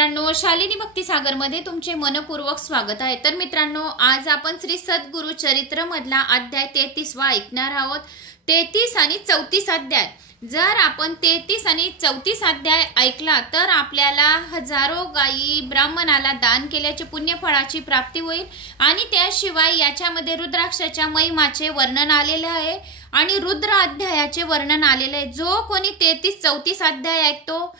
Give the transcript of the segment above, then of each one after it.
मित्रांनो, शालिनी भक्तिसागर मध्ये तुमचे मनपूर्वक स्वागत आहे। तर मित्रांनो, आज आपण श्री सद्गुरु चरित्र मधला अध्याय 33 ऐकणार आहोत। 33 आणि 34 अध्याय। जर आपण 33 आणि 34 अध्याय ऐकला तर आपल्याला हजारो गायी ब्राह्मणाला दान केल्याचे पुण्यफळाची प्राप्ती होईल। आणि त्याशिवाय याच्यामध्ये रुद्राक्षाच्या महिमाचे वर्णन आलेले आहे आणि रुद्र अध्यायाचे वर्णन आलेले आहे। जो कोणी 33-34 अध्याय ऐकतो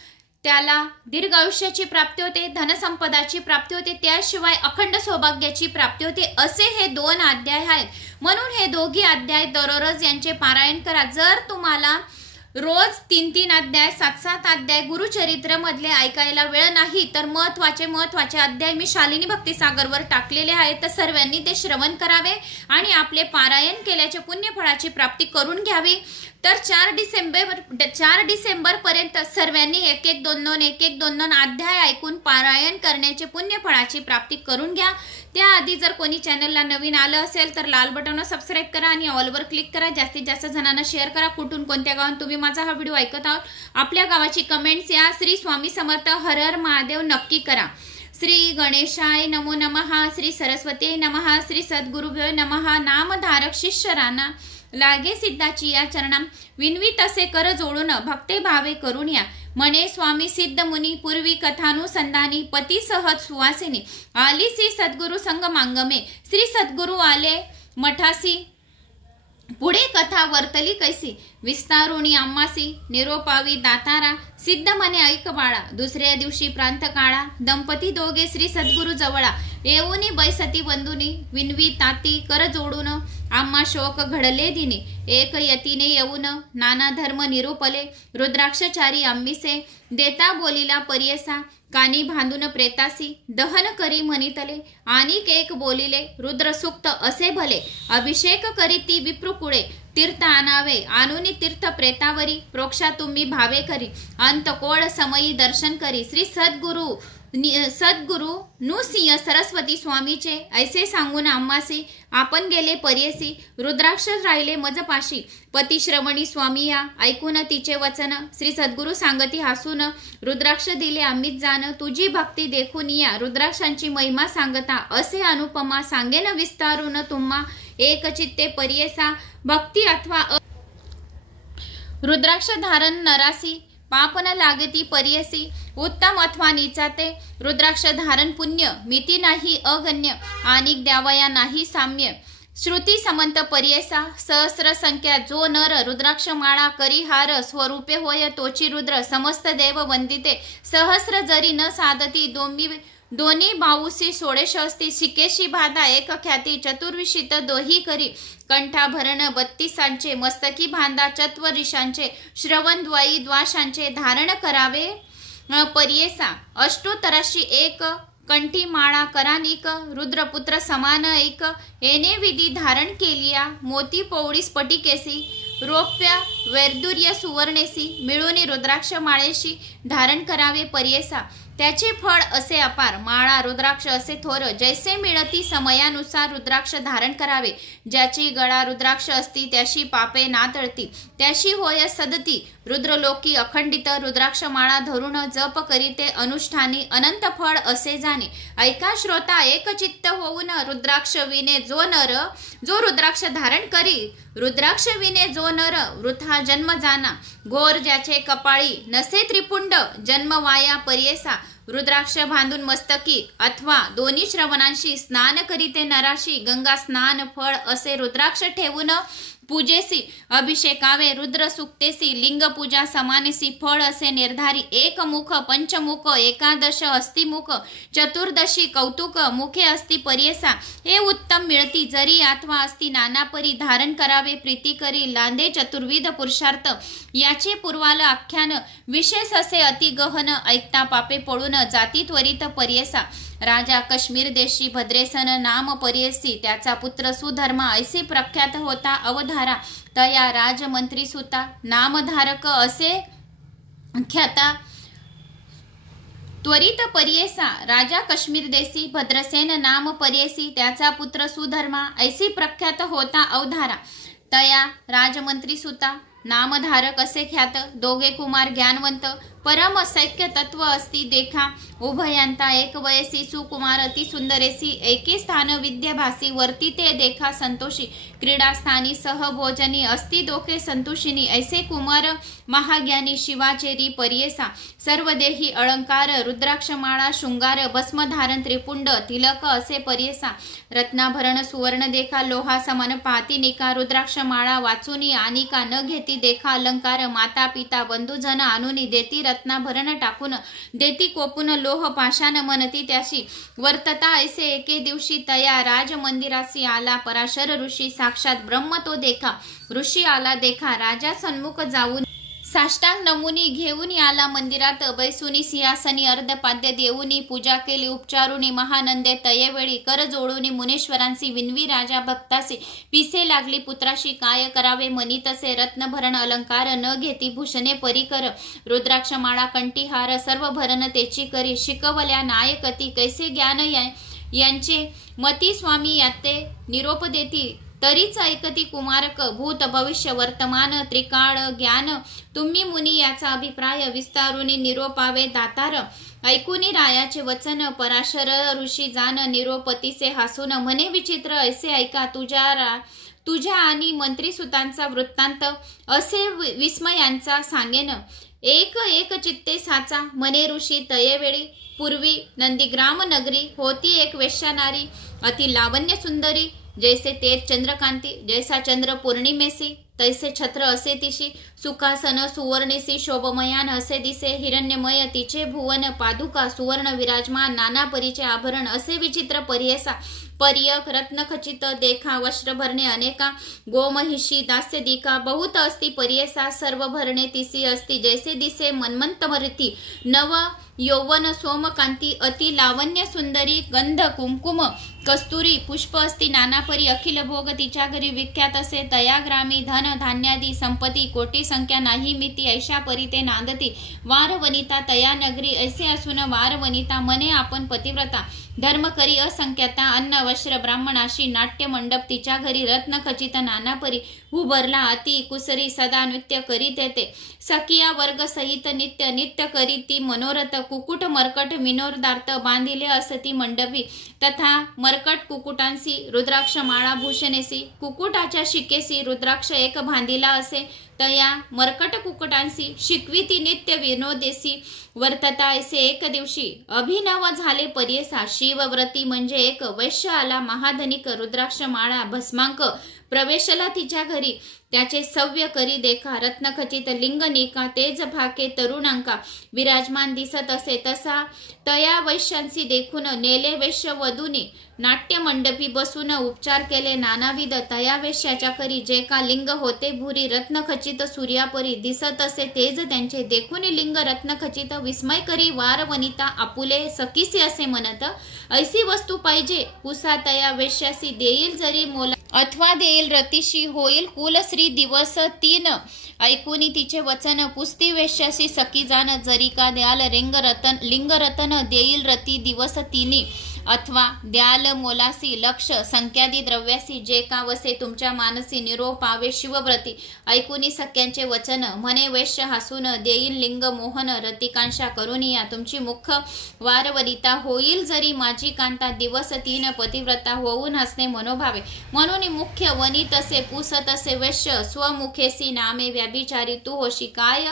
त्याला दीर्घ आयुष्याची प्राप्ती होते, धनसंपदाची प्राप्ती होते, त्याशिवाय अखंड सौभाग्याची प्राप्ती होते। असे हे दोन अध्याय आहेत। म्हणून हे दोघी अध्याय दररोज यांचे पारायण करा। जर तुम्हाला रोज 3-3 अध्याय 7-7 अध्याय गुरुचरित्र मधले ऐकायला वेळ नाही तर महत्वाचे अध्याय मी शालिनी भक्तिसागरवर टाकलेले आहेत, तर सर्वांनी ते श्रवण करावे आणि आपले पारायण केल्याचे पुण्यफळाची प्राप्ती करून घ्यावी। तर 4 डिसेंबर पर्यंत सर्वांनी 1-1, 2-2 अध्याय ऐकून पारायण करण्याचे पुण्यफळाची प्राप्ती करून घ्या। त्याआधी जर कोणी चॅनलला नवीन आलं असेल तर लाल बटनवर सबस्क्राईब करा आणि ऑलवर क्लिक करा। जास्तीत जास्त जणांना शेअर करा। कुठून कोणत्या गावात तुम्ही माझा हा व्हिडिओ ऐकत आहात, आपल्या गावाची कमेंट्स या श्री स्वामी समर्थ हर हर महादेव नक्की करा। श्री गणेशाय नमो नमः, श्री सरस्वती नमः, श्री सद्गुरुभ्यो नमः। नामधारक शिष्य राणा लागे सिद्धाची या चरणाम विनवी तसे कर जोडून भक्ते भावे करून या। म्हणे स्वामी सिद्ध मुनी पूर्वी कथानुसंधानी पती सहज सुवासिनी आली श्री सद्गुरु संग मांगमे। श्री सद्गुरु आले मठासी पुढे कथा वर्तली कैसी विस्तारुणी आम्हासी निरोपावी दातारा सिद्ध म्हणे ऐक बाळा। दुसऱ्या दिवशी प्रांत काळा दंपती दोघे श्री सद्गुरु जवळा येऊनी बैसती बंधुनी विनवी ताती कर जोडून आम्हा शोक घडले दिने एक यतीने येऊन नाना धर्म निरूपले रुद्राक्षचारी आम्हीसे देता बोलिला परियसा कानी बांधून प्रेतासी दहन करी म्हणितले आणिक एक बोलिले रुद्रसूक्त असे भले अभिषेक करी ती विप्रुकुळे तीर्थ आणावे आणुनी तीर्थ प्रेतावरी प्रोक्षा तुम्ही भावे करी अंतकोळ समयी दर्शन करी। श्री सद्गुरु नुसिंह सरस्वती स्वामीचे ऐसे सांगून आम्हासी आपण गेले परियसी रुद्राक्ष राहिले मजपाशी पती श्रवणी स्वामी या ऐकून तिचे वचन श्री सद्गुरु सांगती हसून रुद्राक्ष दिले आम्हीच जाण तुझी भक्ती देखून या रुद्राक्षांची महिमा सांगता असे अनुपमा सांगेन विस्तारून तुम्हा एक चित्ते परियसा भक्ती अथवा रुद्राक्ष धारण नरासी पाप न लागती परियसी उत्तम अथवा नीचाते रुद्राक्ष धारण पुण्य मिती नाही अगण्य आणिक द्यावया नाही साम्य श्रुती समंत परियसा सहस्र संख्या जो नर रुद्राक्ष माळा करी हार स्वरूपे होय तोची रुद्र समस्त देव वंदिते सहस्र जरी न साधती दोन्ही भाऊसी सोळेश असती शिकेशी बाधा एक ख्याती चतुर्विशित दोही करी कंठाभरण 32 मस्तकी बांधा चत्वरिशांचे श्रवण द्वाशांचे धारण करावे परियेसा अष्टोत्तराशी एक कंठी माळा करानिक रुद्रपुत्र समान एक येणे विधी धारण केलिया मोती पौळी स्फटिकेसी रौप्य वैदुर्य सुवर्णेसी मिळून रुद्राक्ष माळेशी धारण करावे परियेसा त्याचे फळ असे अपार माळा रुद्राक्ष असे थोर जैसे मिळती समयानुसार रुद्राक्ष धारण करावे ज्याची गळा रुद्राक्ष असती त्याशी पापे नातळती त्याशी होय सदती रुद्रलोकी अखंडित रुद्राक्ष माळा धरून जप करीते अनुष्ठानी अनंत फळ असे जाणे। ऐका श्रोता एक चित्त होऊन रुद्राक्ष विने जो रुद्राक्ष धारण करी रुद्राक्ष विने जो नर वृथा जन्म जाना घोर ज्याचे कपाळी नसे त्रिपुंड जन्म वाया परियेसा रुद्राक्ष बांधून मस्तकी अथवा दोन्ही श्रवणांशी स्नान करीते नराशी गंगा स्नान फळ असे रुद्राक्ष ठेवून पूजेसी अभिषेकावे रुद्र सुक्तेसी लिंग पूजा समानेसी फळ असे निर्धारी एक मुख पंचमुख एकादश अस्तिमुख चतुर्दशी कौतुक मुखे असती परियेसा हे उत्तम मिळती जरी अथवा असती नाना परी धारण करावे प्रीती करी लांदे चतुर्विध पुरुषार्थ याचे पूर्वाल आख्यान विशेष असे अति गहन ऐकता पापे पळून जाती त्वरित परियेसा राजा काश्मीर देशी भद्रेसन नाम परियसी त्याचा पुत्र सुधर्मा ऐसी प्रख्यात होता अवधारा तया राजमंत्री सुता नामधारक असे ख्याता त्वरित परियेसा राजा काश्मीर देशी भद्रसेन नाम परियसी त्याचा पुत्र सुधर्मा ऐसी प्रख्यात होता अवधारा तया राजमंत्री सुता नामधारक असे ख्यात दोघे कुमार ज्ञानवंत परम सैक्य तत्व अस्ति देखा उभयंता एक वयसी सुकुमार अति सुंदरेसी एके स्थान विद्याभासी वर्तिते देखा संतोषी क्रीडा स्थानी सहभोजनी अस्ति दोखे संतोषिनी ऐसे कुमार महाज्ञानी शिवाचेरी परियेसा सर्वदेही अलंकार रुद्राक्षमाळा शृंगार भस्मधारण त्रिपुंड तिलक असे परियेसा रत्नाभरण सुवर्ण देखा लोहा समान पाती निका रुद्राक्षमाळा वाचुनी आनिका न घेती देखा अलंकार माता पिता बंधुजन आणुनी देती रत्नाभरण टाकून देती कोपून लोह पाषाण मनती त्याशी वर्तता ऐसे एके दिवशी तया राज मंदिरासी आला पराशर ऋषी साक्षात ब्रह्म तो देखा ऋषी आला देखा राजा सन्मुख जाऊन साष्टांग नमुनी घेऊन आला मंदिरात बैसुनी सिंहासनी अर्धपाद्य देऊनी पूजा केली उपचारुनी महानंदे तयेवेळी कर जोडूनी मुनीश्वरांसी विनवी राजा भक्तासी पिसे लागली पुत्राशी काय करावे मनी तसे रत्नभरण अलंकार न घेती भूषणे परिकर रुद्राक्षमाळा कंठीहार सर्व भरण तेची करी शिकवल्या नायकती कैसे ज्ञान यांचे मती स्वामी याते निरोप देती तरीच ऐकती कुमारक भूत भविष्य वर्तमान त्रिकाळ ज्ञान तुम्ही मुनी याचा अभिप्राय विस्तारुनी निरोपावे दातार ऐकुनी रायाचे वचन पराशर ऋषी जान निरोपतीचे हासून म्हणे विचित्र ऐसे ऐका तुझ्या आणि मंत्री सुतांचा वृत्तांत असे विस्मयांचा सांगेन एक एक चित्ते साचा म्हणे ऋषी तयेवेळी पूर्वी नंदीग्राम नगरी होती एक वेश्यानारी अति लावण्य सुंदरी जैसे तेज चंद्रकांती जैसा चंद्र पौर्णिमेसी तैसे छत्र असे तिशी सुखासन सुवर्णेसी शोभमयान असे दिसे हिरण्यमय तिचे भुवन पादुका सुवर्ण विराजमान नाना परीचे आभरण असे विचित्र परियेसा परियक रत्नखचित देखा वस्त्र भरणे अनेका गोमहिषी दास्य दिका बहुत अस्ति परियेसा सर्व भरणे तिसी अस्ति जैसे दिसे मन्मंतमरती नव यौवन सोमकांती अति लावण्य सुंदरी गंध कुंकुम कस्तुरी पुष्प अस्ति नानापरी अखिल भोग तिच्या घरी विख्यात असे तया ग्रामी धन धान्यादी संपत्ती कोटी संख्या नाही मिती ऐशा परी ते नांदती वार वनिता तया नगरी ऐसे असून वार वनिता मने आपण पतिव्रता धर्म करी असंख्यता अन्न वस्त्र ब्राह्मणाशी नाट्य मंडप तिच्या घरी रत्न खचित नानापरी उभरला अति कुसरी सदा नृत्य करीत येते सखिया वर्ग सहित नित्य नित्य करी ती मनोरथ कुकुट मरकट विनोदार्थ बांधिले असती मंडपी तथा मरकट कुकुटांसी रुद्राक्ष माळा भूषणेसी कुकुटाच्या शिकेसी रुद्राक्ष एक बांधिला असे तया मरकट कुकुटांसी शिकविती नित्य विनोदेसी वर्तता ऐसे एक दिवशी अभिनव झाले परियेसा शिवव्रती म्हणजे एक वैश्य आला महाधनिक रुद्राक्ष माळा भस्मांक प्रवेशला तिच्या घरी त्याचे सव्य करी देखा रत्नखचित लिंगनिका तेज भाके तरुणांका विराजमान दिसत असे तसा तया वैश्यांसी देखून नेले वैश्य वधूने नाट्य मंडपी बसून उपचार केले नानाविध तया वैश्याच्या करी जे का लिंग होते भुरी रत्नखचित सूर्यापरी दिसत असे तेज त्यांचे देखून लिंग रत्नखचित विस्मय करी वार वनिता आपुले सकीसी असे म्हणत ऐसी वस्तू पाहिजे पुसा तया वैश्यासी देईल जरी मोला अथवा देईल रतीशी होईल कुलश्री दिवस 3 ऐकुनी तिचे वचन पुस्ती वेश्यासी सखी जाण जरी का द्याल लिंगरतन देईल रती दिवस 3 अथवा द्याल मोलासी लक्ष संख्यादी द्रव्यासी जे का वसे तुमच्या मानसी निरोप पावे शिवव्रती ऐकुनी सख्यांचे वचन म्हणे वैश्य हसून देईल लिंग मोहन रतिकांशा करुनिया तुमची मुख वारवरिता होईल जरी माझी कांता दिवस 3 पतिव्रता होऊन हसणे मनोभावे म्हणून मुख्य वनितसे पुसतसे वैश्य स्वमुखेसी नामे व्याभिचारी तू होशी काय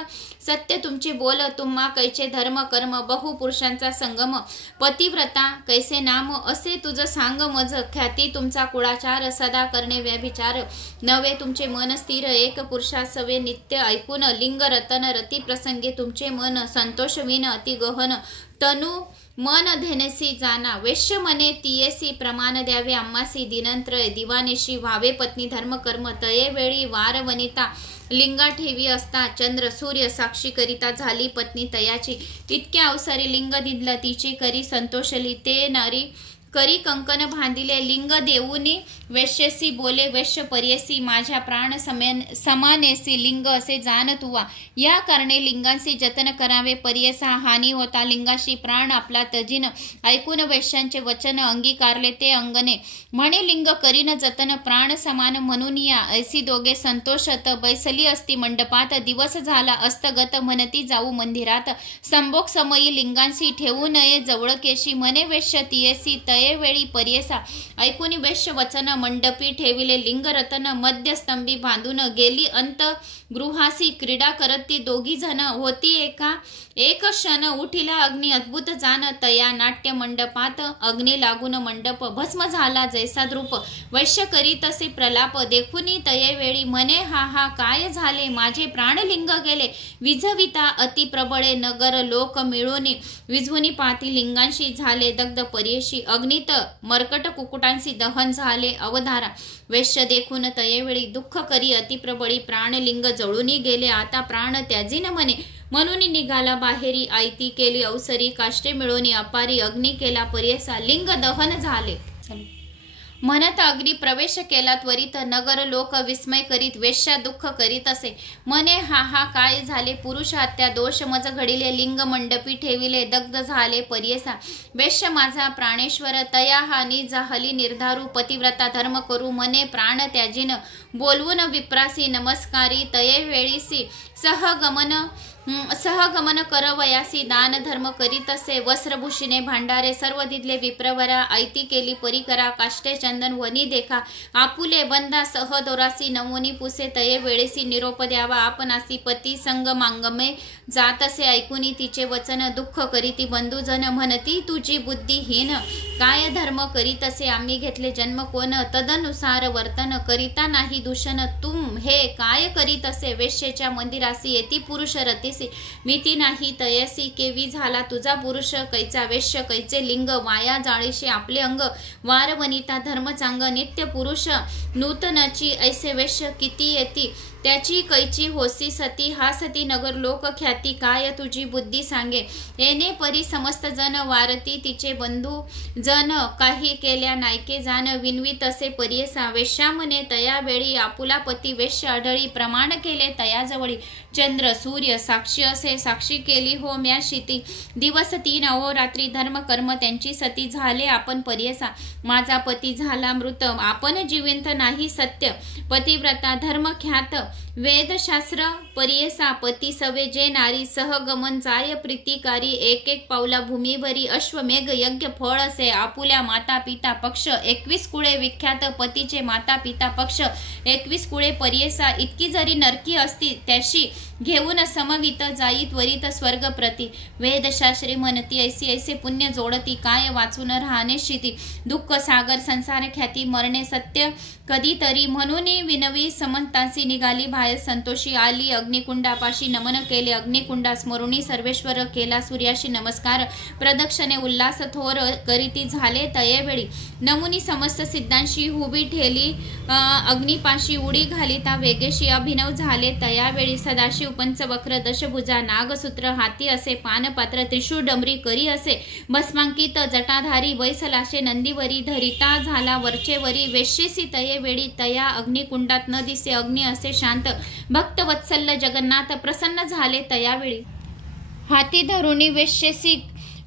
सत्य तुमचे बोल तुम्हा कैचे धर्म कर्म बहु पुरुषांचा संगम पतिव्रता कैसे नाम असे तुझ सांग मज ख्याती तुमचा कुळाचार सदा करणे व्याभिचार नवे तुमचे मन स्थिर एक पुरुषासवे नित्य ऐकून लिंग रतन रती प्रसंगी तुमचे मन संतोष विन अति गहन तनु मन धेनसी जाना वैश्य मने तियेसी प्रमाण द्यावे आम्हासी दिनंत्र दिवानेशी व्हावे पत्नी धर्म कर्म तये वेळी वार वनिता लिंगा ठेवी असता चंद्र सूर्य साक्षी करिता झाली पत्नी तयाची इतक्या अवसरी लिंग दिदल तिची करी संतोषली ते नारी करी कंकण बांधिले लिंग देऊनी वैश्यसी बोले वैश्य पर्यसी माझ्या प्राण समानेसी लिंग असे जाण तुवा या कारणे लिंगांशी जतन करावे पर्यसा हानी होता लिंगाशी प्राण आपला तजिन ऐकून वैश्यांचे वचन अंगीकारले ते अंगणे म्हणे लिंग करीन जतन प्राण समान म्हणून या ऐसी दोघे संतोषत बैसली असती मंडपात दिवस झाला अस्तगत म्हणती जाऊ मंदिरात संभोग समयी लिंगांशी ठेवू नये जवळकेशी म्हणे वैश्य तियेसी तये वेळी पर्यसा ऐकून वैश्य वचन मंडपी ठेविले लिंग रतन मध्यस्तंभी बांधून गेली अंत गृहासी क्रीडा करत ती दोघी जण होती एक क्षण उठिला अग्नी अद्भुत जाण तया नाट्य मंडपात अग्नी लागून मंडप भस्म झाला जैसा द्रुप वैश्य करीत असे प्रलाप देखुनी तये वेळी म्हणे हा काय झाले माझे प्राणलिंग गेले विझविता अति प्रबळे नगर लोक मिळून विझवुनी पाती लिंगांशी झाले दग्ध पर्यशी अग्नीत मरकट कुकुटांशी दहन झाले अवधारा वैश्य देखून तयेवेळी दुःख करी अतिप्रबळी प्राणलिंग जळूनी गेले आता प्राण त्याजीन म्हणे म्हणून निघाला बाहेरी आयती केली अवसरी काष्टे मिळवणी अपारी अग्नी केला पर्यसा लिंग दहन झाले म्हणत अग्नी प्रवेश केला त्वरित नगर लोक विस्मय करीत वेश्या दुःख करीत असे म्हणे हा काय झाले पुरुष हत्या दोष मज घडिले लिंग मंडपी ठेविले दग्ध झाले पर्यसा वेश्य माझा प्राणेश्वर तया हानी जाहली निर्धारू पतिव्रता धर्म करू म्हणे प्राण त्याजीन बोलवून विप्रासी नमस्कारी तये वेळीसी सहगमन करवयासी दान धर्म करीत असे वस्त्रभूषिणे भांडारे सर्व दिदले विप्रवरा ऐती केली परिकरा काष्टे चंदन वनी देखा आपुले बंधा सह दोरासी नमुनी पुसे तये वेळेसी निरोप द्यावा आपणासी पती संग मांगमे जात असे ऐकुनी तिचे वचन दुःख करीती बंधुजन म्हणती तुझी बुद्धिहीन काय धर्म करीत असे आम्ही घेतले जन्म कोण तदनुसार वर्तन करिता नाही दूषण तुम हे काय करीत असे वेश्येच्या मंदिरासी येती पुरुष रतीसी मिती नाही तयसी केवी झाला तुझा पुरुष कैचा वेश्य कैचे लिंग वाया जाळीशी आपले अंग वार वनिता धर्म चांग नित्य पुरुष नूतनची ऐसे वेश्य किती येती त्याची कैची होसी सती हा सती नगर लोक ख्याती काय तुझी बुद्धी सांगे येणे परी समस्त जन वारती तिचे बंधू जन काही केल्या नायके जाण विनवीत असे पर्यसा वेश्या म्हणे तया वेळी आपुला पती वेश्य आढळी प्रमाण केले तयाजवळी चंद्र सूर्य साक्षी असे साक्षी केली हो म्या शिती दिवस 3 अहोरात्री धर्म कर्म त्यांची सती झाले आपण पर्यसा माझा पती झाला मृत आपण जिवंत नाही सत्य पतिव्रता धर्म ख्यात वेदशास्त्र पर्यसा पती सवे जे नारी सहगमन जाय प्रीतिकारी एक पावला भूमीवरी अश्वमेघ यज्ञ फळ असे आपुल्या माता पिता पक्ष 21 कुळे विख्यात पतीचे माता पिता पक्ष 21 कुळे पर्यसा इतकी जरी नरकी असती त्याशी घेऊन समवित जाई त्वरित स्वर्ग प्रती वेदशास्त्री म्हणती ऐसी ऐसे पुण्य जोडती काय वाचून राहणे शिती दुःख सागर संसार ख्याती मरणे सत्य कधीतरी म्हणून विनवी समंतांसी निघाली बाहेर संतोषी आली अग्निकुंडापाशी नमन केले अग्निकुंडा स्मरुणी सर्वेश्वर केला सूर्याशी नमस्कार प्रदक्षिणे उल्हास थोर करीती झाले तयेवेळी नमुनी समस्त सिद्धांशी हुबी ठेली अग्निपाशी उडी घालिता वेगेशी अभिनव झाले तयावेळी सदाशिव पंचवक्र दशभुजा नागसूत्र हाती असे पानपात्र त्रिशूळ डमरी करी असे भस्मांकित जटाधारी वैसलाशे नंदीवरी धरिता झाला वरचेवरी वेश्येसी तयेवेळी तया अग्निकुंडात न दिसे अग्नी असे शांत भक्त वत्सल्य जगन्नाथ प्रसन्न झाले तयावेळी हाती धरुणी वेश्येसी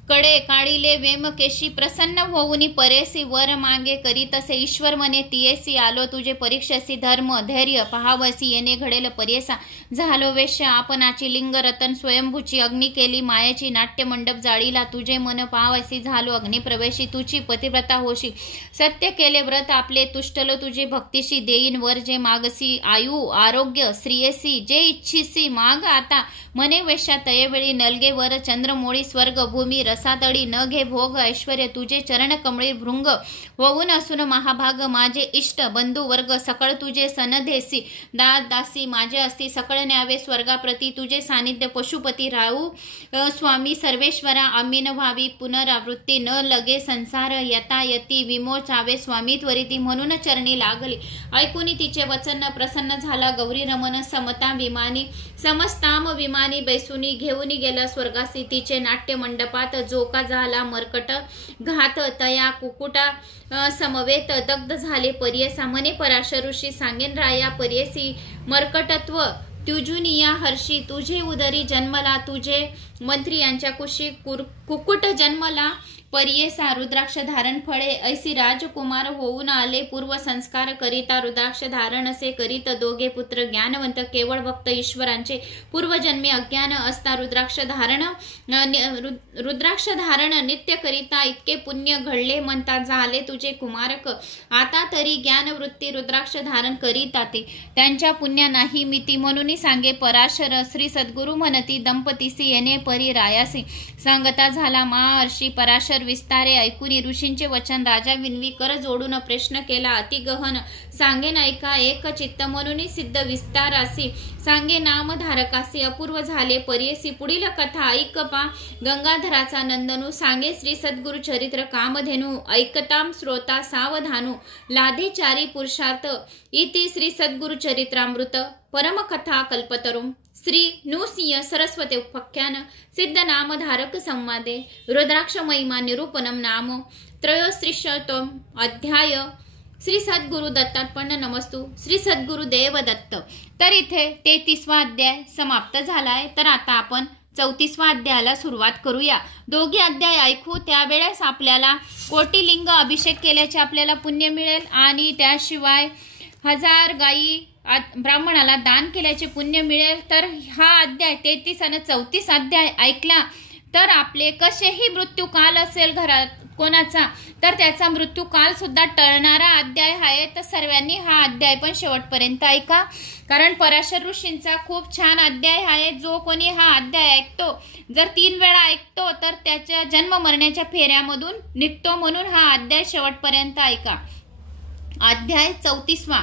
कडे काढिले वेमकेशी प्रसन्न होऊनी परेसी वर मागे करीतसे ईश्वर म्हणे तियेसी आलो तुझे परीक्षेसी धर्म धैर्य पहावसी येणे घडेल पर्यसा झालो वेश्य आपणाची लिंग रतन स्वयंभूची अग्नी केली मायेची नाट्य मंडप जाळीला तुझे मन पाहावसी झालो अग्निप्रवेशी तुझी पतिव्रता होशी सत्य केले व्रत आपले तुष्टलो तुझे भक्तीशी देईन वर जे मागसी आयु आरोग्य श्रियसी जे इच्छिसी माग आता मने वेश्या तयेवेळी नलगे वर चंद्रमोळी स्वर्ग भूमी रसातळी न घे भोग ऐश्वर्य तुझे चरण कमळी भृंग होऊन असून महाभाग माझे इष्ट बंधू वर्ग सकळ तुझे सनदेसी दास दासी माझे असती सकळ न्यावे स्वर्गाप्रती तुझे सानिध्य पशुपती राहू स्वामी सर्वेश्वरा आमीन व्हावी पुनरावृत्ती न लगे संसार यतायती विमोचावे स्वामी त्वरिती म्हणून चरणी लागली ऐकुनी तिचे वचन प्रसन्न झाला गौरी रमन समता विमानी समस्ताम विमानी बैसुनी घेऊन गेला स्वर्गासी तिचे नाट्य मंडपात जो का झाला मरकट घात तया कुकुटा समवेत दग्ध झाले पर्यसा म्हणे पराशर ऋषी सांगेन राया पर्यसी मरकटत्व तुजुनिया हर्षी तुझे उदरी जन्मला तुझे मंत्री यांच्या कुशी कुकुट जन्मला पर्येसा रुद्राक्ष धारण फळे ऐसी राजकुमार होऊन आले पूर्व संस्कार करिता रुद्राक्ष धारण असे करीत दोघे पुत्र ज्ञानवंत केवळ भक्त ईश्वरांचे पूर्वजन्मी अज्ञान असता रुद्राक्ष धारण नित्य करिता इतके पुण्य घडले म्हणता झाले तुझे कुमारक आता तरी ज्ञानवृत्ती रुद्राक्ष धारण करीता ते त्यांच्या पुण्या नाही मिती म्हणून सांगे पराशर श्री सद्गुरु म्हणती दंपतीसी येणे परी रायासी सांगता झाला महर्षी पराशर विस्तारे ऐकून ऋषींचे वचन राजा विनवी कर जोडून प्रश्न केला अति गहन सांगेन ऐका एक चित्त म्हणून सिद्ध विस्तारासी सांगे नामधारकासी अपूर्व झाले पर्यसी पुढील कथा ऐक पा गंगाधराचा नंदनू सांगे श्री सद्गुरु चरित्र कामधेनू ऐकताम श्रोता सावधानू लाधे चारी पुरुषार्थ इति श्री सद्गुरु चरित्रामृत परमकथा कल्पतरुम श्री नृसिंह सरस्वती उपाख्यान सिद्ध नामधारक संवादे रुद्राक्ष महिमा निरूपणम नाम त्रयोस्त्रिशतम अध्याय श्री सद्गुरु दत्तार्पण नमस्तु श्री सद्गुरु देव दत्त। तर इथे 33वा अध्याय समाप्त झालाय। तर आता आपण 34वा अध्यायाला सुरुवात करूया। दोघे अध्याय ऐकू त्यावेळेस आपल्याला कोटिलिंग अभिषेक केल्याचे आपल्याला पुण्य मिळेल आणि त्याशिवाय 1000 गायी ब्राह्मणाला दान केल्याचे पुण्य मिळेल। तर हा अध्याय 33 आणि 34 अध्याय ऐकला तर आपले कसेही मृत्यू काल असेल घरात कोणाचा तर त्याचा मृत्यू काल सुद्धा टळणारा अध्याय आहे। तर सर्वांनी हा अध्याय पण शेवटपर्यंत ऐका कारण पराशर ऋषींचा खूप छान अध्याय आहे। जो कोणी हा अध्याय ऐकतो जर 3 वेळा ऐकतो तर त्याच्या जन्म मरण्याच्या फेऱ्यामधून निघतो म्हणून हा अध्याय शेवटपर्यंत ऐका। अध्याय 34वा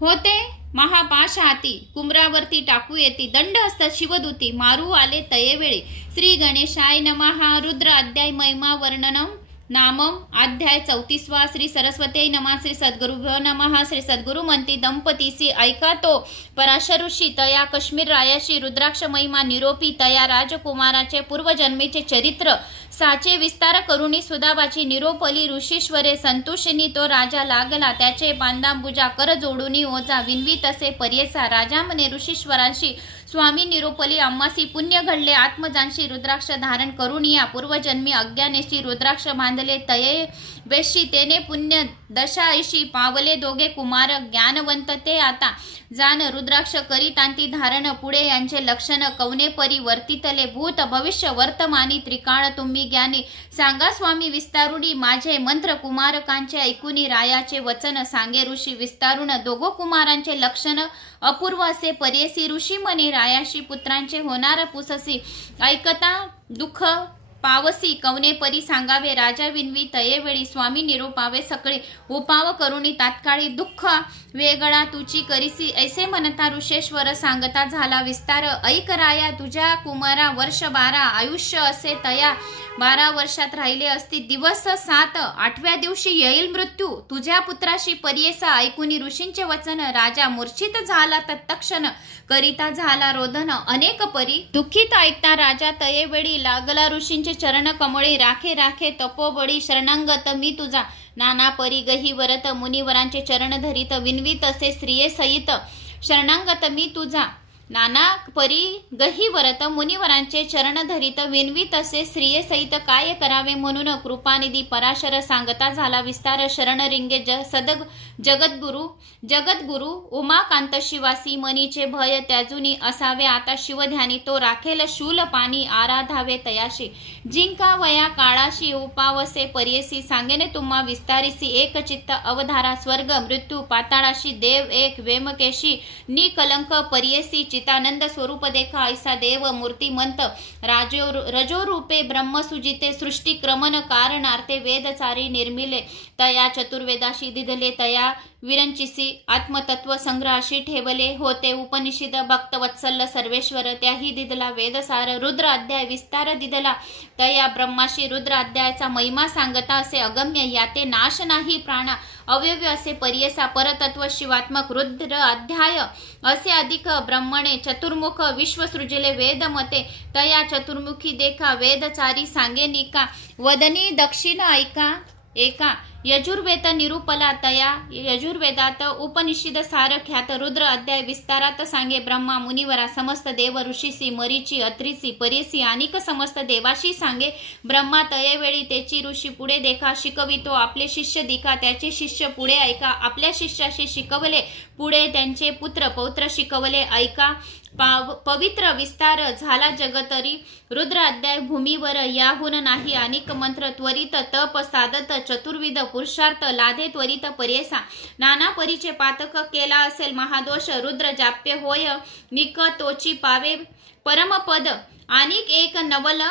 होते महापाश हाती कुंभरावरती टाकू येती दंड असतात शिवदूती मारू आले तयेवेळी श्री गणेशाय नमः रुद्र अध्याय महिमा वर्णनम नामम अध्याय 34वा श्री सरस्वती नमः श्री सद्गुरुभ्यो नमः श्री सद्गुरु म्हणती दंपतीसी ऐका तो पराशर ऋषी तया काश्मीर रायाशी रुद्राक्ष महिमा निरोपी तया राजकुमाराचे पूर्वजन्मीचे चरित्र साचे विस्तार करुणी सुदाबाची निरोपली ऋषीश्वरे संतोषिनी तो राजा लागला त्याचे बांधांबुजा कर जोडूनी ओजा विनवी तसे पर्येसा राजा म्हणे ऋषीश्वरांशी स्वामी निरोपली अम्मासी पुण्य घडले आत्मजांशी रुद्राक्ष धारण करून या पूर्वजन्मी अज्ञानेशी रुद्राक्ष बांधले तये वेशी तेने पुण्य दशाऐशी पावले दोघे कुमार ज्ञानवंत ते आता जान रुद्राक्ष करीतांती धारण पुढे यांचे लक्षण कवने परी वर्तितले भूत भविष्य वर्तमानी त्रिकाळ तुम्ही ज्ञानी सांगा स्वामी विस्तारुणी माझे मंत्र कुमारकांचे ऐकुनी रायाचे वचन सांगे ऋषी विस्तारून दोघो कुमारांचे लक्षण अपूर्व असे पर्यसी ऋषी म्हणे रायाशी पुत्रांचे होणार पुससी ऐकता दुःख पावसी कवने परी सांगावे राजा विनवी तयेवेळी स्वामी निरोपावे सकळे उपाव करुणी तात्काळी दुःख वेगळा तुची करीसी ऐसे म्हणता ऋषेश्वर सांगता झाला विस्तार ऐक राया तुझ्या कुमारा वर्ष 12 आयुष्य असे तया 12 वर्षात राहिले असती दिवस 7 8व्या दिवशी येईल मृत्यू तुझ्या पुत्राशी पर्येसा ऐकुनी ऋषींचे वचन राजा मूर्छित झाला तत्क्षण करिता झाला रोदन अनेक परी दुःखित ऐकता राजा तयेवेळी लागला ऋषींचे चरण कमळे राखे राखे तपोबळी शरणांगत मी तुझा नाना परी गही वरत मुनिवरांचे चरण धरित विनवीत असे स्त्रिये सहित शरणांगत मी तुझा नाना परी गही वरत मुनिवरांचे चरण धरित विनवीत असे स्त्रिये सहित काय करावे म्हणून कृपानिधी पराशर सांगता झाला विस्तार शरण रिंगे जगद्गुरु उमाकांत शिवासी मनीचे भय त्याजुनी असावे आता शिवध्यानी तो राखेल शूल पाणी आराधावे तयाशी जिंका वया काळाशी उपावसे पर्यसी सांगेने तुम्हा विस्तारिसी एक चित्त अवधारा स्वर्ग मृत्यू पाताळाशी देव एक वेमकेशी निकलंक पर्यसी चितानंद स्वरूप देखा ऐसा देव मूर्तिमंत रजो रूपे ब्रह्मसुजिते सृष्टी क्रमन कारणार्थे वेदचारी निर्मिले तया चतुर्वेदाशी दिधले तया विरंचिसी आत्मतत्व संग्रहाशी ठेवले होते उपनिषद भक्तवत्सल सर्वेश्वर त्याही दिदला वेदसार रुद्र अध्याय विस्तार दिदला तया ब्रह्माशी रुद्र अध्यायाचा महिमा सांगता असे अगम्य याते नाश नाही प्राणा अव्यव्य असे पर्यसा परतत्व शिवात्मक रुद्र अध्याय असे अधिक ब्रह्मणे चतुर्मुख विश्व सृजले वेद मते तया चतुर्मुखी देखा वेदचारी सांगे निका वदनी दक्षिण ऐका एका यजुर्वेद निरूपला तया यजुर्वेदात उपनिषद सार ख्यात रुद्र अध्याय विस्तारात सांगे ब्रह्मा मुनिवरा समस्त देव ऋषीसी मरीची अत्रीसी परेसी अनिक समस्त देवाशी सांगे ब्रह्मा तयेवेळी त्याची ऋषी पुढे देखा शिकवितो आपले शिष्य दिका त्याचे शिष्य पुढे ऐका आपल्या शिष्याशी शिकवले पुढे त्यांचे पुत्र पौत्र शिकवले ऐका पवित्र विस्तार झाला जगतरी रुद्र अध्याय भूमीवर याहून नाही अनेक मंत्र त्वरित तप साधत चतुर्विध पुरुषार्थ लाधे त्वरित पर्यसा नाना परीचे पातक केला असेल महादोष रुद्र जाप्य होय निक तोची पावे परमपद अनेक एक नवल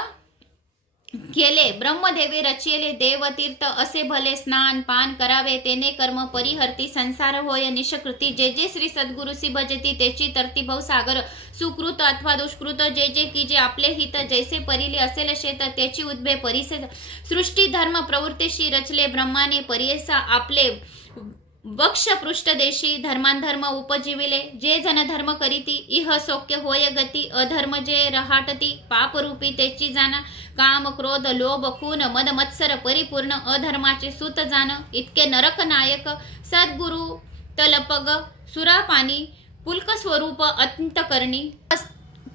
केले ब्रह्मदेवे रचिले देवतीर्थ असे भले स्नान पान करावे तेने कर्म परिहर्ती संसार होय निष्कृती जे जे श्री सद्गुरुसी भजती त्याची तरती भवसागर सुकृत अथवा दुष्कृत जे जे की जे आपले हित जैसे परिले असेल शेत त्याची उद्भे परिसेद सृष्टी धर्म प्रवृत्तीशी रचले ब्रह्माने परियसा आपले वक्ष पृष्ठदेशी धर्मांधर्म उपजीविले जे जन धर्म करीती इह सौख्य होय गती अधर्म जे रहाटती पापरूपी त्याची जाना काम क्रोध लोभ खून मद मत्सर परिपूर्ण अधर्माचे सूत जाण इतके नरक नायक सद्गुरु तलपग सुरापानी पुलक स्वरूप अंतकरणी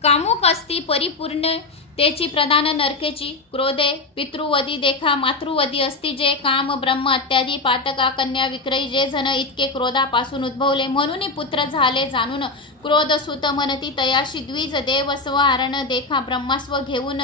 कामुक असती परिपूर्ण त्याची प्रधान नरकेची क्रोधे पितृवदी देखा मातृवदी असती जे काम ब्रह्म इत्यादी पातका कन्या विक्रयी जे जन इतके क्रोधापासून उद्भवले म्हणून पुत्र झाले जाणून क्रोध सुत मनती तयाशी द्विज देव स्वहारण देखा ब्रह्मास्व घेऊन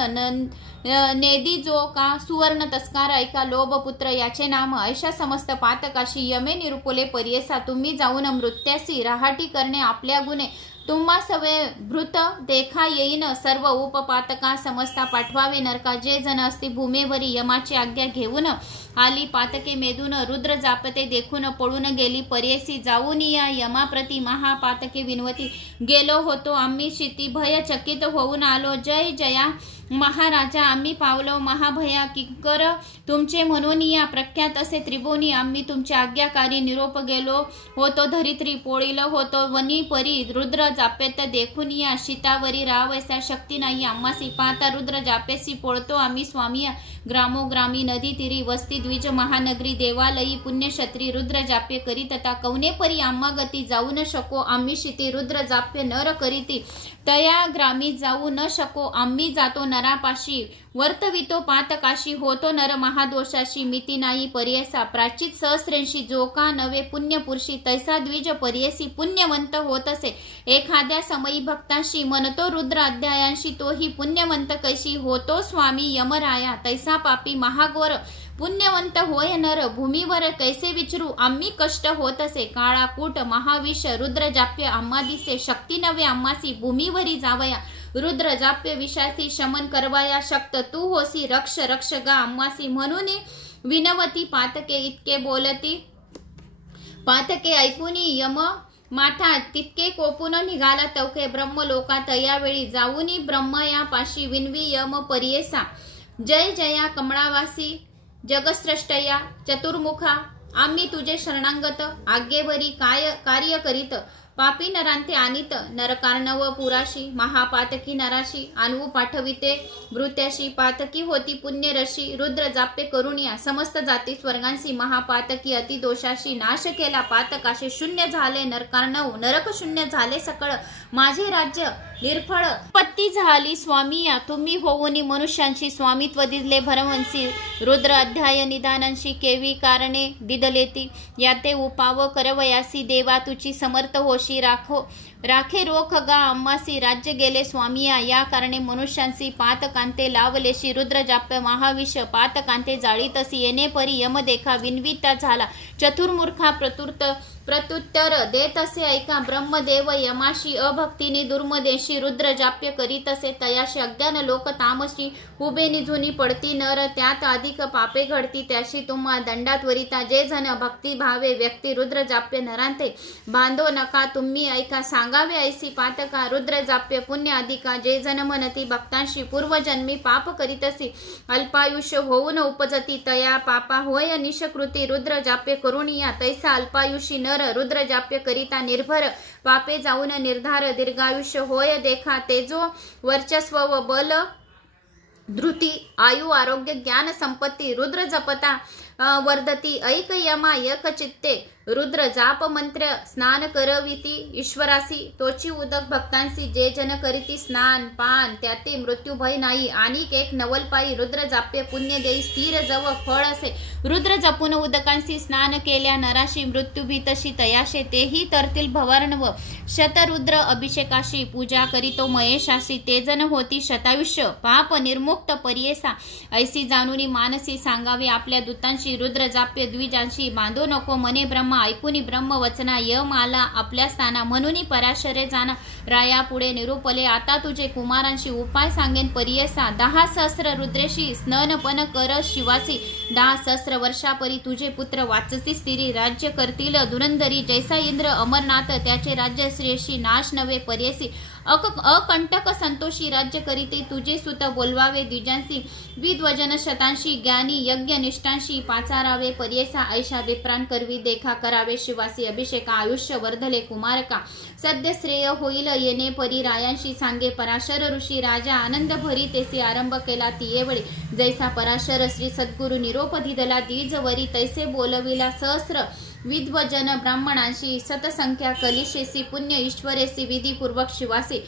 नेदी जो का सुवर्ण तस्कार ऐका लोभ पुत्र याचे नाम ऐशा समस्त पातकाशी यमे निरुपले पर्यसा तुम्ही जाऊन मृत्यासी राहाटी करणे आपल्या गुणे तुम्हा सवे भृत देखा येईन सर्व उपपातका समस्ता पाठवावे नरका जे जन असती भूमेवरी यमाची आज्ञा घेऊन आली पातके मेदून रुद्र जापते देखून पळून गेली पर्यसी जाऊन या यमाप्रती महापातके विनवती गेलो होतो आम्ही शिती भय चकित होऊन आलो जय जया महाराजा आम्ही पावलो महाभया किंकर तुमचे म्हणून या प्रख्यात असे त्रिभुवनी आम्ही तुमच्या आज्ञाकारी निरोप गेलो होतो धरित्री पोळील होतो वनी परी रुद्र जापेत देखून या शीतावरी रावैसा शक्ती नाही आम्हासी पाहता रुद्र जापेसी पोळतो आम्ही स्वामी ग्रामोग्रामी नदी तीरी वस्ती द्विज महानगरी देवालयी पुण्यक्षत्री रुद्र जाप्य करीतता कवने परी आम्हा गती जाऊ न शको आम्ही शिती रुद्र जाप्य नर करीती तया ग्रामी जाऊ न शको आम्ही जातो नरापाशी वर्तवितो पातकाशी होतो नर महादोषाशी मिती नाही पर्यसा प्राचित सहस्रेंशी जो का नवे पुण्यपुरुषी तैसा द्विज पर्यसी पुण्यवंत होत असे एखाद्या समयी भक्तांशी म्हणतो रुद्र अध्यायांशी तोही पुण्यवंत कैशी होतो स्वामी यमराया तैसा पापी महाघोर पुण्यवंत होय नर भूमीवर कैसे विचरू आम्ही कष्ट होत असे काळा कूट महाविष रुद्र जाप्य आम्हा दिसे शक्ती नवे आम्हासी भूमीवरी जावया रुद्र जाप्य विषासी शमन करवाया शक्त तू होसी रक्ष रक्ष गा आम्हासी म्हणून विनवती पातके इतके बोलती पातके ऐकूनी यम माठा तितके कोपून निघाला तवके ब्रह्म लोकात यावेळी जाऊनी ब्रह्म या पाशी विनवी यम पर्येसा जय जया कमळावासी जगश्रेष्ठया चतुर्मुखा आम्ही तुझे शरणांगत आज्ञेवरी काय कार्य करीत पापी नरांते आणित नरकार्णव पुराशी महापातकी नराशी आणवू पाठविते भृत्याशी पातकी होती पुण्यरशी रुद्र जाप्य करुणिया समस्त जाती स्वर्गांशी महापातकी अतिदोषाशी नाश केला पातकाशी शून्य झाले नरकार्णव नरक शून्य झाले सकळ माझे राज्य निर्फळ पत्ती झाली स्वामी या तुम्ही होऊनी मनुष्यांशी स्वामित्व दिले भरवंशी रुद्र अध्याय निदानांशी केवी कारणे दिदलेती याते उपाव करवयासी देवा तुची समर्थ होशी राखो राखे रोख गा अम्मासी राज्य गेले स्वामिया या कारणे मनुष्यांसी पातकांते लावलेशी रुद्र जाप महाविष पातकांते जाळीतसी येणे परी यम देखा विनविता झाला चतुर्मूर्खा प्रत्युत्तर देत असे ऐका ब्रह्मदेव यमाशी अभक्तीने दुर्मदेशी रुद्र जाप्य करीत असे तयाशी अज्ञान लोक तामशी उभे निझुनी पडती नर त्यात अधिक पापे घडती त्याशी तुम्हा दंडात वरिता जे जन भक्ती भावे व्यक्ती रुद्र जाप्य नरांते बांधो नका तुम्ही ऐका सांगावे ऐसी पातका रुद्र जाप्य पुण्य अधिका जे जन म्हणती भक्तांशी पूर्वजन्मी पाप करीतसी अल्पायुष्य होऊन उपजती तया पापा होय निष्कृती रुद्र जाप्य करुणिया तैसा अल्पायुषी नर रुद्र जाप्य करिता निर्भर पापे जाऊन निर्धार दीर्घायुष्य होय देखा तेजो वर्चस्व व बल धृती आयु आरोग्य ज्ञान संपत्ती रुद्र जपता वर्धती ऐक यमा एक चित्ते रुद्र जाप मंत्र स्नान करविती ईश्वरासी तोची उदक भक्तांसी जे जन करीती स्नान पान त्याते मृत्यू भय नाही आणि एक नवलपाई रुद्र जाप्य पुण्य देई स्थिर जव फळ असे रुद्र जपून उदकांसी स्नान केल्या नराशी मृत्यू भीतशी तयाशे तेही तरतील भवर्णव शतरुद्र अभिषेकाशी पूजा करीतो महेशासी ते जन होती शतायुष्य पाप निर्मुक्त पर्येसा ऐसी जाणुनी मानसी सांगावे आपल्या दूतांशी रुद्र जाप्य द्विजांशी बांधो नको मने ब्रह्मा ऐकुनी ब्रह्म वचना यम आला आपल्या स्थाना म्हणून पराशरे जाना राया पुढे निरूपले आता तुझे कुमारांशी उपाय सांगेन पर्येसा 10 सहस्र रुद्रेशी स्ननपन कर शिवासी 10 सहस्र वर्षापरी तुझे पुत्र वाचसी स्थिरी राज्य करतील दुरंदरी जैसा इंद्र अमरनाथ त्याचे राज्य श्रेयशी नाश नवे पर्येसी अकंटक संतोषी राज्य करीते तुझे सुत बोलवावे द्विजांसी विद्वजन शतांशी ज्ञानी यज्ञ निष्ठांशी पाचारावे पर्येसा ऐशा विप्राण करवी देखा करावे शिवासी अभिषेका आयुष्य वर्धले कुमारका सद्य श्रेय होईल येणे परी रायांशी सांगे पराशर ऋषी राजा आनंद भरी तेसी आरंभ केला तियेवळी जैसा पराशर श्री सद्गुरु निरोप दिदला दीजवरी तैसे बोलविला सहस्र विद्वजन ब्राह्मणांशी सतसंख्या कलिशेसी पुण्य ईश्वरेसी विधीपूर्वक शिवासी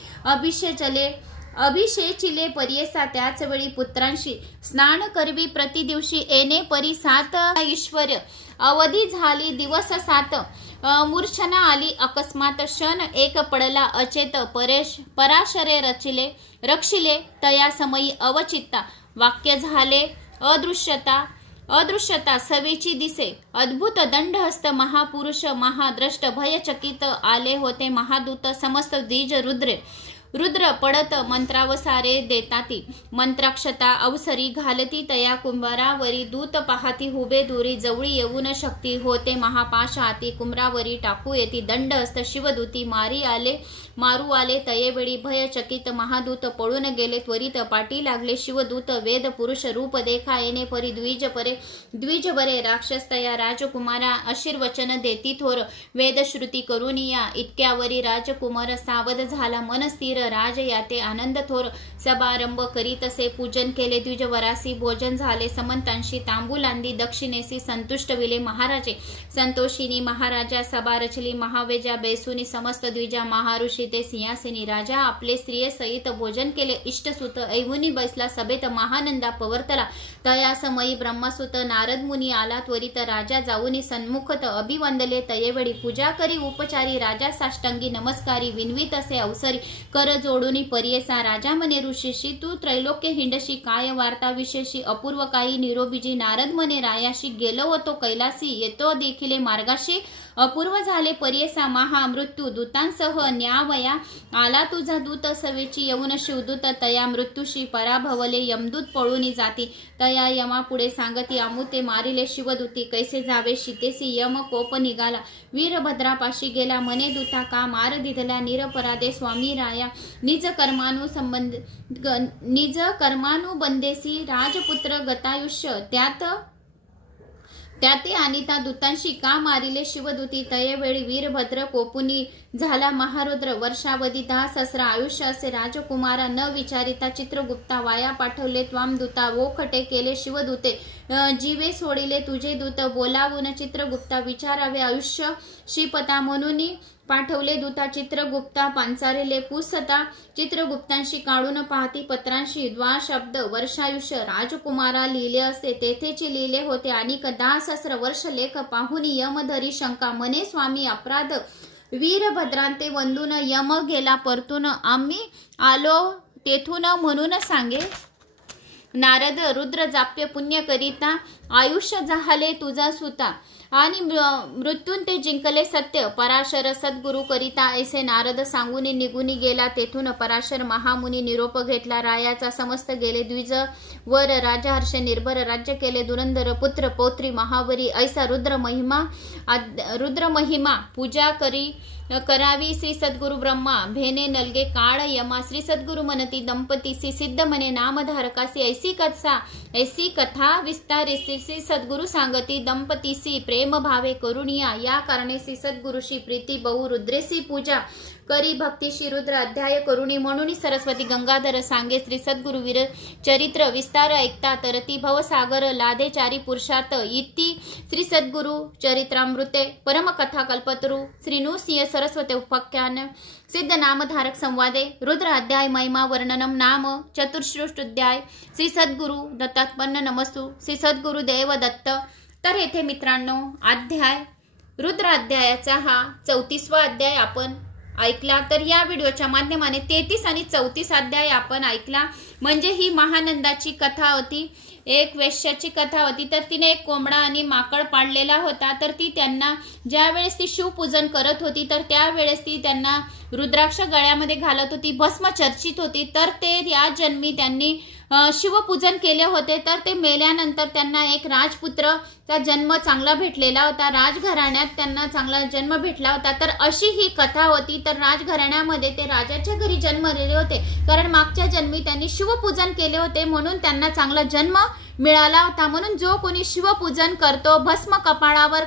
अभिषेचिले पर्येसा त्याच वेळी पुत्रांशी स्नान करवी प्रति दिवशी येणे परी 7 ईश्वर अवधी झाली दिवस 7 मूर्छना आली अकस्मात क्षण एक पडला अचेत पराशरे रक्षिले तया समयी अवचित्ता वाक्य झाले अदृश्यता सवेची दिसे अद्भुत दंडहस्त महापुरुष महाद्रष्ट भयचकित आले होते महादूत समस्त द्विज रुद्र पडत मंत्रावसारे देताती मंत्राक्षता अवसरी घालती तया कुंभारावरी दूत पाहती हुबे दुरी जवळी येऊन शक्ती होते महापाश हाती कुंभारावरी टाकू येती दंडहस्त शिवदूती मारू आले तयेवेळी भयचकित महादूत पळून गेले त्वरित पाठी लागले शिवदूत वेद पुरुष रूप देखा येणे परी द्विज बरे राक्षस तया राजकुमारा आशीर्वचन देती थोर वेदश्रुती करुनिया इतक्यावरी राजकुमार सावध झाला मन स्थिर राज याते आनंद थोर समारंभ करीतसे पूजन केले द्विजवरासी भोजन झाले समंतांशी तांबूलांदी दक्षिणेसी संतुष्ट विले महाराजे संतोषिनी महाराजा सभा रचली महावेजा बैसुनी समस्त द्विजा महाऋषी ते सिंहासनी राजा आपले स्त्रिये सहित भोजन केले इष्टसुत ऐवुनी बैसला सभेत महानंदा पवर्तला तया समयी ब्रह्मसुत नारद मुनी आला त्वरित राजा जाऊनी सन्मुखत अभिवंदले तयेवेळी पूजा करी उपचारी राजा साष्टांगी नमस्कारी विनवीत असे अवसरी कर जोडूनी पर्येसा राजा मने ऋषीशी तू त्रैलोक्य हिंडशी काय वार्ता विशेषी अपूर्व काही निरोबीजी नारद मने रायाशी गेलो होतो कैलासी येतो देखिले मार्गाशी अपूर्व झाले पर्येसा महामृत्यू दूतांसह न्यावया आला तुझा दूत सवेची यमुन शिवदूत तया मृत्यूशी पराभवले यमदूत पळूनी जाती तया यमा पुढे सांगती आमुते मारिले शिवदूती कैसे जावे शितेसी यम कोप निघाला वीरभद्रापाशी गेला मने दूता का मार दिधला निरपराधे स्वामी राया निज कर्मानुबंधेसी राजपुत्र गतायुष्य त्याते अनिता दूतांशी का मारिले शिवदूती तयेवेळी वीरभद्र कोपुनी झाला महारुद्र वर्षावधी 10 सहस्र आयुष्य असे राजकुमारा न विचारिता चित्रगुप्ता वाया पाठवले त्वाम दूता वोखटे केले शिवदूते जीवे सोडिले तुझे दूत बोलावून चित्रगुप्ता विचारावे आयुष्य शिपता म्हणून पाठवले दूता चित्रगुप्ता पांचारेले पुसता चित्रगुप्तांशी काढून पाहती पत्रांशी द्वाशब्द वर्षायुष्य राजकुमारा लिहिले असे तेथेची लिहिले होते आणि 10 सहस्र वर्ष लेख पाहुनी यमधरी शंका मने स्वामी अपराध वीरभद्रांते वंदून यम गेला परतून आम्ही आलो तेथून म्हणून सांगे नारद रुद्र जाप्य पुण्य करिता आयुष्य झाले तुझा सुता आणि मृत्यून ते जिंकले सत्य पराशर सद्गुरु करिता ऐसे नारद सांगून निघून गेला तेथून पराशर महामुनी निरोप घेतला रायाचा समस्त गेले द्विज वर राजा हर्ष निर्भर राज्य केले दुरंदर पुत्र पौत्री महावरी ऐसा रुद्र महिमा पूजा करावी श्री सद्गुरु ब्रह्मा भेने नलगे काळ यमा श्री सद्गुरु मनती दंपतीसी सिद्ध मने नामधारकासी ऐसी कथा विस्तारी श्री सद्गुरु सांगती दंपतीसी प्रेम भावे करुणिया या कारणे श्री सद्गुरुशी प्रीती बहु रुद्रेसी पूजा करी भक्तीशी रुद्र अध्याय करुणी म्हणून सरस्वती गंगाधर सांगे श्री सद्गुरु वीर चरित्र विस्तार ऐकता तरती भवसागर लादे चारी पुरुषार्थ इति श्री सद्गुरु चरित्रामृते परम कथा कल्पतरु श्रीनुसिंह सरस्वती उपाख्यान सिद्ध नामधारक संवादे रुद्र अध्याय महिमा वर्णनम नाम चतुर्श्रुष्टोध्याय श्री सद्गुरु दत्तात्मन नमस्तु श्री सद्गुरु देव दत्त। तर येथे मित्रांनो अध्याय रुद्र अध्यायाचा हा 34वा अध्याय आपण ऐकला। तर या व्हिडिओच्या माध्यमाने 33 आणि 34 अध्याय आपण ऐकला। म्हणजे ही महानंदाची कथा होती, एक वेश्याची कथा होती। तर तिने एक कोंबडा आणि माकड पाळलेला होता। तर ती त्यांना ज्या वेळेस ती शिवपूजन करत होती तर त्यावेळेस ती त्यांना रुद्राक्ष गळ्यामध्ये घालत होती, भस्म चर्चित होती। तर ते या जन्मी त्यांनी शिवपूजन केले होते। तर ते मेल्यानंतर त्यांना एक राजपुत्रचा जन्म चांगला भेटलेला होता, राजघराण्यात त्यांना चांगला जन्म भेटला होता। तर अशी ही कथा होती। तर राजघराण्यामध्ये ते राजाच्या घरी जन्मलेले होते, कारण मागच्या जन्मी त्यांनी शिवपूजन केले होते म्हणून त्यांना चांगला जन्म मिळाला होता। म्हणून जो कोणी शिवपूजन करतो, भस्म कपाळावर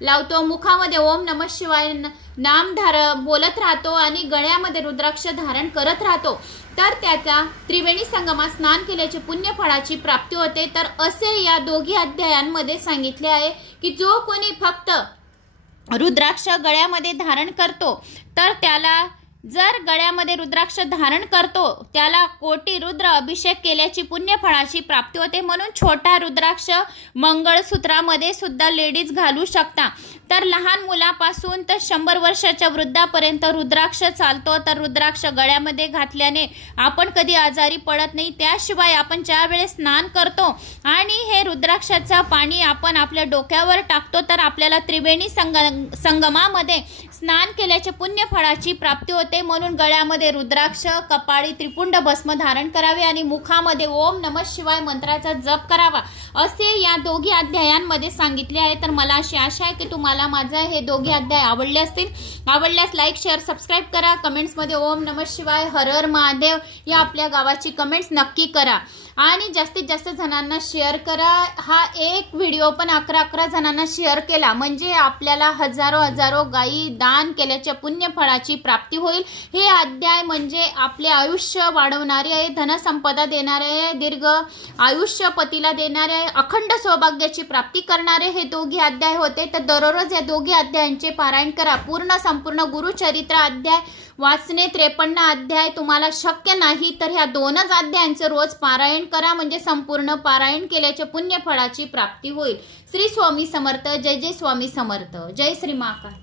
लावतो, मुखामध्ये ओम नमः शिवाय नाम बोलत राहतो आणि गळ्यामध्ये रुद्राक्ष धारण करत राहतो तर त्याचा त्रिवेणी संगमात स्नान केल्याचे पुण्य फळाची प्राप्ती होते। तर असे या दोघी अध्यायांमध्ये सांगितले आहे की जो कोणी फक्त रुद्राक्ष गळ्यामध्ये धारण करतो तर त्याला जर गळ्यामध्ये रुद्राक्ष धारण करतो त्याला कोटी रुद्र अभिषेक केल्याची पुण्य फळाची प्राप्ती होते। म्हणून छोटा रुद्राक्ष मंगळसूत्रामध्ये सुद्धा लेडीज घालू शकता। तर लहान मुलापासून तर 100 वर्षाच्या वृद्धापर्यंत रुद्राक्ष चालतो। तर रुद्राक्ष गळ्यामध्ये घातल्याने आपण कधी आजारी पडत नाही। त्याशिवाय आपण ज्या वेळेस स्नान करतो आणि हे रुद्राक्षाचं पाणी आपण आपल्या डोक्यावर टाकतो तर आपल्याला त्रिवेणी संगमामध्ये स्नान केल्याचे पुण्य फळाची प्राप्ती होते। म्हणून गळ्यामध्ये रुद्राक्ष, कपाळी त्रिपुंड भस्म धारण करावे आणि मुखामध्ये ओम नमः शिवाय मंत्राचा जप करावा असे या दोघी अध्यायांमध्ये सांगितले आहे। तर मला अशी आशा आहे की तुम्हाला माझे हे दोघे अध्याय आवडले असतील। आवडल्यास लाईक शेअर सबस्क्राईब करा। कमेंट्स मध्ये ओम नमः शिवाय हर हर महादेव या आपल्या गावाची कमेंट्स नक्की करा आणि जास्तीत जास्त जणांना शेअर करा। हा एक व्हिडिओ पण 11 जणांना शेअर केला म्हणजे आपल्याला हजारो गायी दान केल्याच्या पुण्य फळाची प्राप्ती होईल। हे अध्याय म्हणजे आपले आयुष्य वाढवणारे आहे, धनसंपदा देणारे आहे, दीर्घ आयुष्य पतीला देणारे आहे, अखंड सौभाग्याची प्राप्ती करणारे हे दोघे अध्याय होते। तर दररोज या दोघे अध्यायांचे पारायण करा। संपूर्ण गुरुचरित्र अध्याय वाचणे 53 अध्याय तुम्हाला शक्य नाही तर ह्या 2च अध्यायांचे रोज पारायण करा म्हणजे संपूर्ण पारायण केल्याच्या पुण्य फळाची प्राप्ती होईल। श्री स्वामी समर्थ। जय जय स्वामी समर्थ। जय श्री महाकाल।